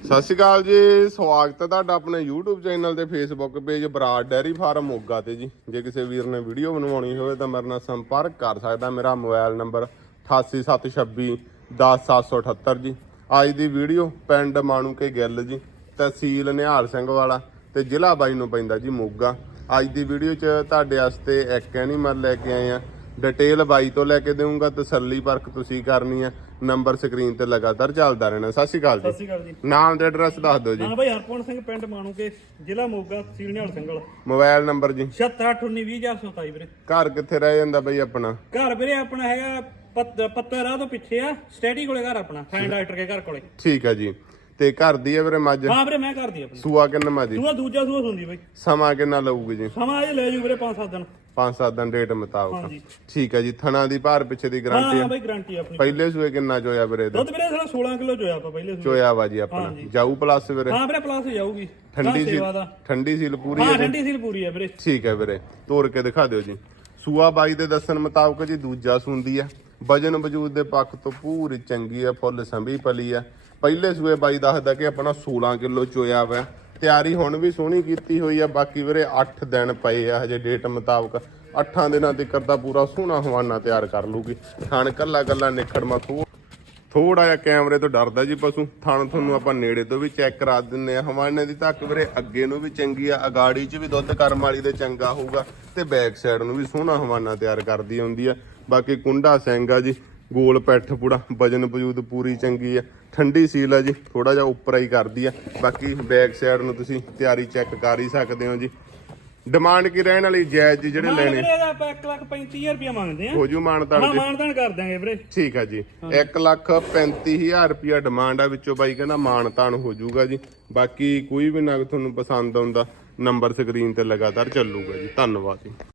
ਸਤਿ ਸ਼੍ਰੀ ਅਕਾਲ ਜੀ, ਸਵਾਗਤ ਹੈ ਤੁਹਾਡਾ ਆਪਣੇ YouTube ਚੈਨਲ ਤੇ Facebook page Brar dairy farm Moga ਤੇ ਜੀ। ਜੇ ਕਿਸੇ ਵੀਰ ਨੇ ਵੀਡੀਓ ਬਣਵਾਉਣੀ ਹੋਵੇ ਤਾਂ ਮੇਰੇ ਨਾਲ ਸੰਪਰਕ ਕਰ ਸਕਦਾ, ਮੇਰਾ ਮੋਬਾਈਲ ਨੰਬਰ 8876 10778 ਜੀ। ਅੱਜ ਦੀ ਵੀਡੀਓ ਪਿੰਡ ਮਾਣੂਕੇ ਗਿੱਲ ਜੀ, ਤਹਿਸੀਲ ਨਿਹਾਲ ਸਿੰਘ ਵਾਲਾ ਤੇ ਜ਼ਿਲ੍ਹਾ ਬਾਈ ਨੂੰ ਪੈਂਦਾ ਜੀ ਮੋਗਾ। ਅੱਜ ਦੀ ਵੀਡੀਓ 'ਚ ਤੁਹਾਡੇ ਵਾਸਤੇ ਇੱਕ ਐਨੀਮਲ ਲੈ ਕੇ ਆਏ ਆ ਡਿਟੇਲ ਬਾਈ ਤੋਂ ਲੈ ਕੇ ਦੇਵਾਂਗਾ ਤਸੱਲੀ ਪਰਖ ਤੁਸੀਂ ਕਰਨੀ ਆ ਨੰਬਰ ਸਕਰੀਨ ਤੇ ਲਗਾਤਾਰ ਚੱਲਦਾ ਰਹਿਣਾ। ਸਤਿ ਸ਼੍ਰੀ ਅਕਾਲ ਸਤਿ ਜੀ ਸ਼੍ਰੀ ਅਕਾਲ ਜੀ। ਨਾਮ ਤੇ ਐਡਰੈਸ ਦੱਸ ਦਿਓ ਜੀ। ਹਾਂ ਭਾਈ ਹਰਪੋਨ ਸਿੰਘ ਪਿੰਡ ਮਾਣੂਕੇ ਜ਼ਿਲ੍ਹਾ ਮੋਗਾ ਤਹਿਸੀਲ ਨਿਹਾਲ ਸਿੰਘਲ ਮੋਬਾਈਲ ਨੰਬਰ ਜੀ 76192027 ਵੀਰੇ। ਘਰ ਕਿੱਥੇ ਰਹਿ ਜਾਂਦਾ ਬਈ ਆਪਣਾ? ਘਰ ਵੀਰੇ ਆਪਣਾ ਹੈਗਾ ਪੱਤ- ਪੱਤੇ ਰਾਹ ਤੋਂ ਪਿੱਛੇ ਆ। ਸਟੈਡੀ ਕੋਲੇ ਘਰ ਆਪਣਾ ਫਾਈਨ ਡਾਕਟਰ ਕੇ ਘਰ ਕੋਲੇ। ਠੀਕ ਹੈ ਜੀ। ਤੇ ਘਰ ਦੀ ਹੈ ਵੀਰੇ ਮੱਝ? ਹਾਂ ਵੀਰੇ ਮੈਂ ਕਰਦੀ ਆਪਣੀ। ਸੂਆ ਕਿੰਨਾ ਮੱਝ? ਸੂਆ ਦੂਜਾ ਸੂਆ ਹੁੰਦੀ ਬਾਈ। ਸਮਾਂ ਕਿੰਨਾ ਲਊਗੀ ਜੀ? ਸਮਾਂ ਇਹ ਲੈ ਜੂ ਵੀਰੇ 5-7 ਦਿਨ। 5-7 ਦਿਨ ਡੇਟ ਮੁਤਾਬਕ। ਹਾਂਜੀ। ਠੀਕ ਹੈ ਜੀ ਥਣਾ ਦੀ ਭਾਰ ਪਿੱਛੇ ਦੀ ਹਾਂ ਗਾਰੰਟੀ ਹਾਂ ਬਾਈ ਗਾਰੰਟੀ ਆਪਣੀ। ਪਹਿਲੇ ਸੂਏ ਕਿੰਨਾ ਚੋਇਆ ਵੀਰੇ ਦਾ ਦੁੱਧ ਵੀਰੇ ਸਾਡਾ 16 ਕਿਲੋ ਚੋਇਆ ਆਪਾਂ ਪਹਿਲੇ ਸੂਏ। ਚੋਇਆ ਵਾ ਜੀ ਆਪਣਾ। ਹਾਂਜੀ। ਜਾਊ ਪਲੱਸ ਵੀਰੇ? ਹਾਂ ਵੀਰੇ ਪਲਾਸ ਜਾਊਗੀ। ਠੰਡੀ ਸੀ ਸੇਵਾ ਦਾ। ਠੰਡੀ ਸੀਲ ਪੂਰੀ ਹਾਂ ਹੈ ਠੰਡੀ ਸੀਲ ਪੂਰੀ ਹੈ ਵੀਰੇ। ਠੀਕ ਹੈ ਵੀਰੇ। ਤੋੜ ਕੇ ਦਿਖਾ ਦਿਓ ਜੀ। ਸੂਆ ਬਾਈ ਦੇ ਦੱਸਣ ਮੁਤਾਬਕ ਜੀ ਦੂਜਾ ਸੁੰਦੀ ਆ। ਵਜਨ ਵਜੂਦ ਦੇ ਪੱਖ ਤੋਂ ਪੂਰੀ ਚੰਗੀ ਆ, ਫੁੱਲ ਸੰਭੀ ਪਲੀ ਆ। ਪਹਿਲੇ ਸੂਏ ਬਾਈ ਦੱਸਦਾ ਕਿ ਆਪਣਾ 16 ਕਿਲੋ ਚੋਇਆ ਵਾ। ਤਿਆਰੀ ਹੁਣ ਵੀ ਸੋਹਣੀ ਕੀਤੀ ਹੋਈ ਆ, ਬਾਕੀ ਵੀਰੇ 8 ਦਿਨ ਪਏ ਆ ਹਜੇ ਡੇਟ ਮੁਤਾਬਕ। 8 ਦਿਨਾਂ ਤੱਕ ਦਾ ਪੂਰਾ ਸੋਹਣਾ ਹਵਾਨਾ ਤਿਆਰ ਕਰ ਲੂਗੀ ਥਣ ਕੱਲਾ ਕੱਲਾ ਨਿਖੜਮਾ ਥੋ ਥੋੜਾ ਜਿਹਾ ਕੈਮਰੇ ਤੋਂ ਡਰਦਾ ਜੀ ਪਸ਼ੂ। ਥਣ ਤੁਹਾਨੂੰ ਆਪਾਂ ਨੇੜੇ ਤੋਂ ਵੀ ਚੈੱਕ ਕਰਾ ਦਿੰਨੇ ਆ ਹਵਾਨੇ ਦੀ ਧੱਕ ਵੀਰੇ, ਅੱਗੇ ਨੂੰ ਵੀ ਚੰਗੀ ਆ, ਅਗਾੜੀ 'ਚ ਵੀ ਦੁੱਧ ਕਰਮ ਵਾਲੀ ਦੇ ਚੰਗਾ ਹੋਊਗਾ ਤੇ ਬੈਕ ਸਾਈਡ ਨੂੰ ਵੀ ਸੋਹਣਾ ਹਵਾਨਾ ਤਿਆਰ ਕਰਦੀ ਹੁੰਦੀ ਆ। ਬਾਕੀ ਕੁੰਡਾ ਸਿੰਘ ਆ ਜੀ, ਗੋਲ ਪੈਠ ਪੂੜਾ, ਵਜਨ ਵਜੂਦ ਪੂਰੀ ਚੰਗੀ ਆ। ਠੰਡੀ ਸੀਲ ਆ ਜੀ ਥੋੜਾ ਜਿਹਾ ਉੱਪਰ ਹੀ ਕਰਦੀ ਆ। ਬਾਕੀ ਬੈਕ ਸਾਈਡ ਨੂੰ ਤੁਸੀਂ ਤਿਆਰੀ ਚੈੱਕ ਕਰ ਹੀ ਸਕਦੇ ਹੋ ਜੀ। ਡਿਮਾਂਡ ਕੀ ਰਹਿਣ ਵਾਲੀ ਜਾਇਜ਼ ਜੀ ਜਿਹੜੇ ਲੈਣੇ? ਵੀਰੇ ਇਹਦਾ ਆਪਾਂ 1 ਲੱਖ 35000 ਰੁਪਇਆ ਮੰਗਦੇ ਆ ਹੋ ਜੂ ਮਾਨਤਾਨ ਹਾਂ ਜੀ ਮਾਨਦਾਨ ਕਰ ਦਾਂਗੇ ਵੀਰੇ। ਠੀਕ ਆ ਜੀ। 1 ਲੱਖ 35000 ਰੁਪਿਆ ਡਿਮਾਂਡ ਆ ਵਿੱਚੋਂ ਬਾਈ ਕਹਿੰਦਾ ਮਾਨਤਾਨ ਹੋ ਜਾਊਗਾ ਜੀ। ਬਾਕੀ ਕੋਈ ਵੀ ਨਗ ਤੁਹਾਨੂੰ ਪਸੰਦ ਆਉਂਦਾ ਨੰਬਰ ਸਕਰੀਨ ਤੇ ਲਗਾਤਾਰ ਚੱਲੂਗਾ ਜੀ। ਧੰਨਵਾਦ ਜੀ।